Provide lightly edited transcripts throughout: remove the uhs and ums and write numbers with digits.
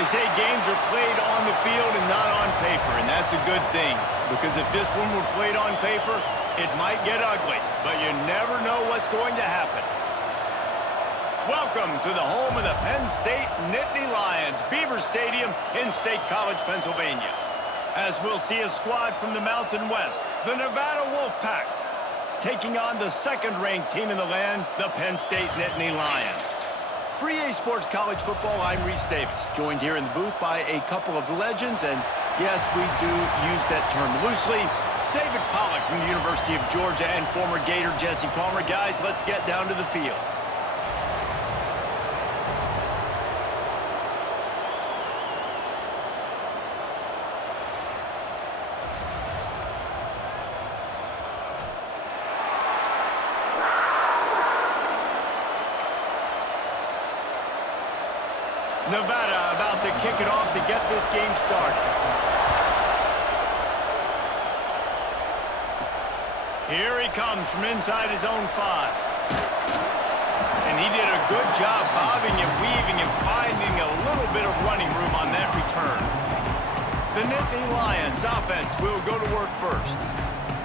They say games are played on the field and not on paper, and that's a good thing. Because if this one were played on paper, it might get ugly, but you never know what's going to happen. Welcome to the home of the Penn State Nittany Lions, Beaver Stadium in State College, Pennsylvania. As we'll see a squad from the Mountain West, the Nevada Wolfpack, taking on the second-ranked team in the land, the Penn State Nittany Lions. For EA Sports College Football, I'm Reese Davis, joined here in the booth by a couple of legends, and yes, we do use that term loosely. David Pollack from the University of Georgia and former Gator Jesse Palmer. Guys, let's get down to the field. Nevada about to kick it off to get this game started. Here he comes from inside his own 5. And he did a good job bobbing and weaving and finding a little bit of running room on that return. The Nittany Lions offense will go to work first.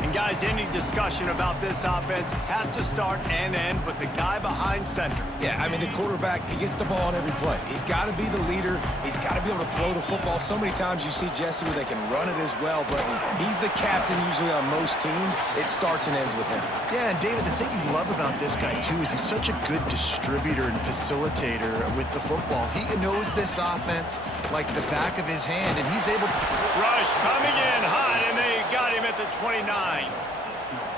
And guys, any discussion about this offense has to start and end with the guy behind center. Yeah, I mean, the quarterback, he gets the ball on every play. He's got to be the leader. He's got to be able to throw the football. So many times you see Jesse where they can run it as well, but he's the captain usually on most teams. It starts and ends with him. Yeah, and David, the thing you love about this guy, too, is he's such a good distributor and facilitator with the football. He knows this offense like the back of his hand, and he's able to... Rush coming in hot, and they got him at the 29.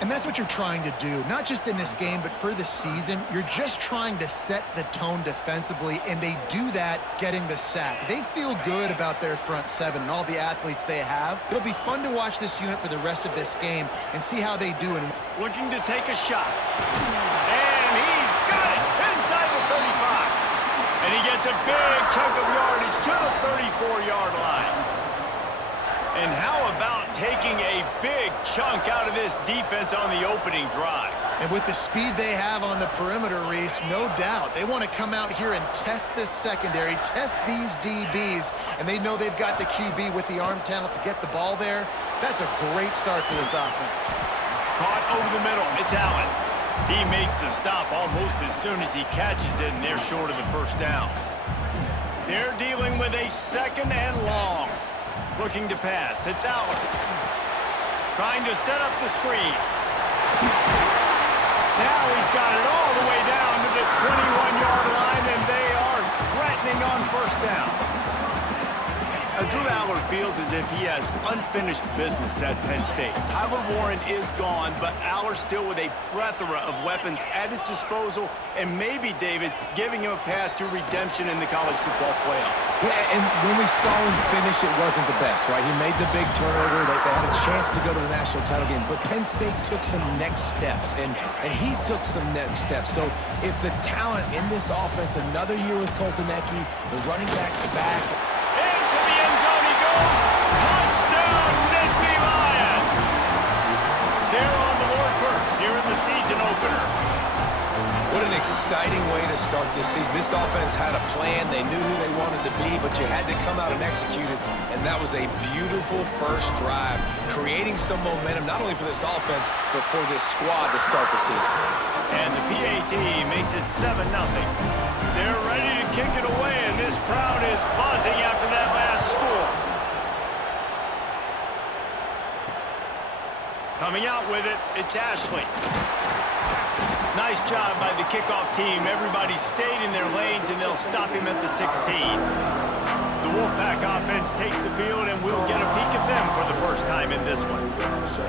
And that's what you're trying to do, not just in this game, but for the season. You're just trying to set the tone defensively, and they do that getting the sack. They feel good about their front 7 and all the athletes they have. It'll be fun to watch this unit for the rest of this game and see how they do. And looking to take a shot. And he's got it inside the 35. And he gets a big chunk of yardage to the 34-yard line. And how about taking a big chunk out of this defense on the opening drive? And with the speed they have on the perimeter, Reese, no doubt, they want to come out here and test this secondary, test these DBs, and they know they've got the QB with the arm talent to get the ball there. That's a great start for this offense. Caught over the middle, it's Allen. He makes the stop almost as soon as he catches it, and they're short of the first down. They're dealing with a second and long. Looking to pass, it's Allen. Trying to set up the screen. Now he's got it all the way down to the 21-yard line, and they are threatening on first down. Drew Aller feels as if he has unfinished business at Penn State. Tyler Warren is gone, but Aller still with a plethora of weapons at his disposal, and maybe, David, giving him a path to redemption in the college football playoffs. Yeah, and when we saw him finish, it wasn't the best, right? He made the big turnover. They had a chance to go to the national title game, but Penn State took some next steps, and he took some next steps. So if the talent in this offense, another year with Colton Ecke, the running back's back. Into the end zone he goes. Touchdown, Nittany Lions. They're on the board first here in the season opener. What an exciting way to start this season. This offense had a plan. They knew who they wanted to be, but you had to come out and execute it, and that was a beautiful first drive, creating some momentum, not only for this offense, but for this squad to start the season. And the PAT makes it 7-0. They're ready to kick it away, and this crowd is buzzing after that last score. Coming out with it, it's Ashley. Nice job by the kickoff team. Everybody stayed in their lanes, and they'll stop him at the 16. The Wolfpack offense takes the field, and we'll get a peek at them for the first time in this one.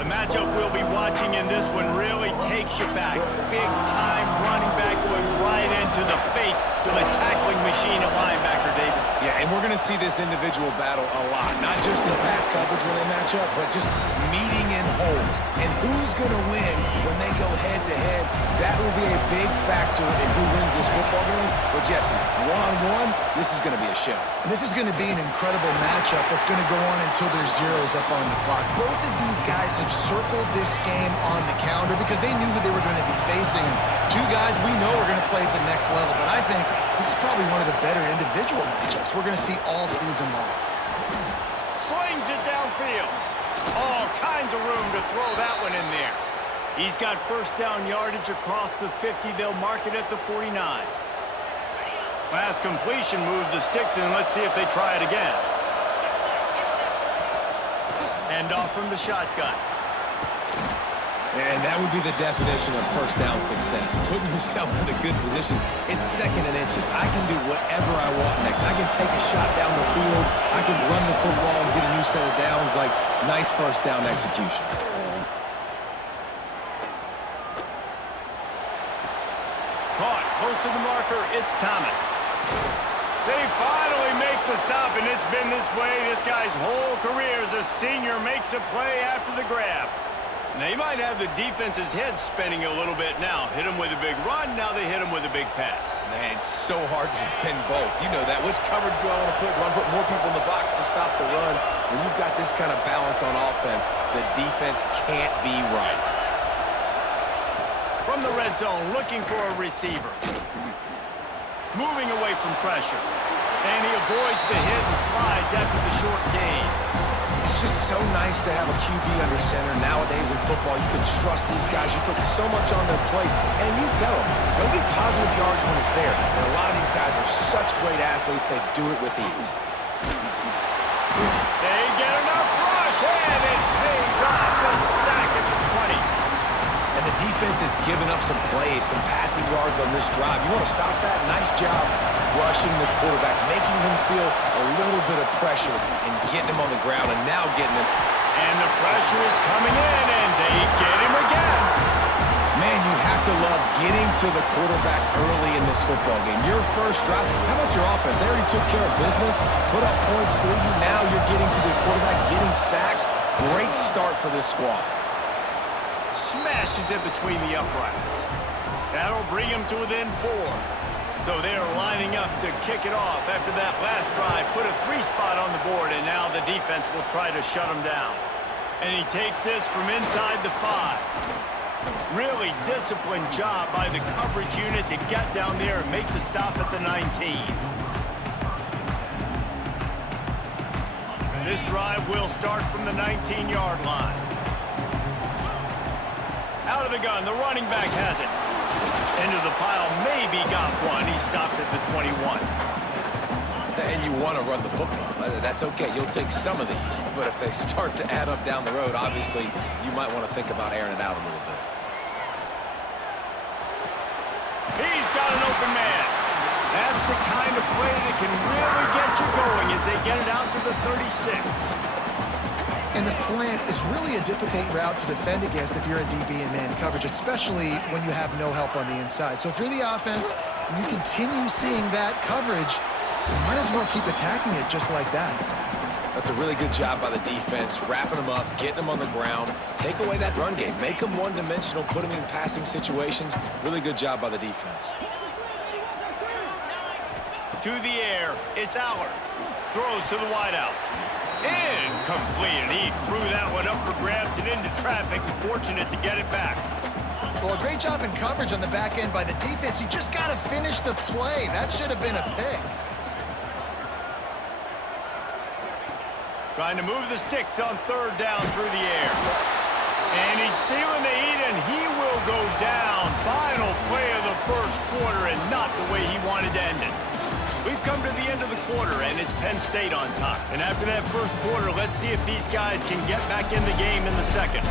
The matchup we'll be watching in this one really takes you back. Big-time running back going right into the face of a tackling machine at linebacker, David. Yeah, and we're going to see this individual battle a lot, not just in pass coverage when they match up, but just meeting in goals. And who's going to win when they go head-to-head? That will be a big factor in who wins this football game. Well, Jesse, one-on-one, this is going to be a show. And this is going to be an incredible matchup that's going to go on until there's zeros up on the clock. Both of these guys have circled this game on the calendar because they knew who they were going to be facing. Two guys we know are going to play at the next level, but I think this is probably one of the better individual matchups we're going to see all season long. Slings it downfield. All kinds of room to throw that one in there. He's got first down yardage across the 50. They'll mark it at the 49. Last completion moved the sticks in. Let's see if they try it again. Hand off from the shotgun. And that would be the definition of first down success, putting yourself in a good position. It's second and inches. I can do whatever I want next. I can take a shot down the field. I can run the football and get a new set of downs. Like, nice first down execution. Caught close to the marker. It's Thomas. They finally make the stop, and it's been this way this guy's whole career as a senior makes a play after the grab. They might have the defense's head spinning a little bit now. Hit him with a big run, now they hit him with a big pass. Man, it's so hard to defend both. You know that. Which coverage do I want to put? Do I put more people in the box to stop the run? When you've got this kind of balance on offense, the defense can't be right. From the red zone, looking for a receiver. Moving away from pressure. And he avoids the hit and slides after the short gain. It's just so nice to have a QB under center. Nowadays in football, you can trust these guys. You put so much on their plate, and you tell them, go get positive yards when it's there. And a lot of these guys are such great athletes, they do it with ease. They get enough rush, and it pays off. The sack at the 20. And the defense has given up some plays, some passing yards on this drive. You want to stop that? Nice job rushing the quarterback, making him feel a little bit of pressure and getting him on the ground, and now getting him. And the pressure is coming in, and they get him again. Man, you have to love getting to the quarterback early in this football game. Your first drive, how about your offense? They already took care of business, put up points for you. Now you're getting to the quarterback, getting sacks. Great start for this squad. Smashes it between the uprights. That'll bring him to within 4. So they're lining up to kick it off after that last drive. Put a 3 spot on the board, and now the defense will try to shut him down. And he takes this from inside the 5. Really disciplined job by the coverage unit to get down there and make the stop at the 19. This drive will start from the 19-yard line. Out of the gun, the running back has it. Into the pile, maybe got one. He stopped at the 21. And you want to run the football. That's okay. You'll take some of these. But if they start to add up down the road, obviously, you might want to think about airing it out a little bit. He's got an open man. That's the kind of play that can really get you going as they get it out to the 36. And the slant is really a difficult route to defend against if you're a DB in man coverage, especially when you have no help on the inside. So if you're the offense and you continue seeing that coverage, you might as well keep attacking it just like that. That's a really good job by the defense, wrapping them up, getting them on the ground. Take away that run game. Make them one-dimensional, put them in passing situations. Really good job by the defense. To the air, it's Aller. Throws to the wideout. Incomplete, and he threw that one up for grabs and into traffic, and fortunate to get it back. Well, a great job in coverage on the back end by the defense. You just got to finish the play. That should have been a pick. Trying to move the sticks on 3rd down through the air. And he's feeling the heat, and he will go down. Final play of the first quarter, and not the way he wanted to end it. We've come to the end of the quarter, and it's Penn State on top. And after that first quarter, let's see if these guys can get back in the game in the second.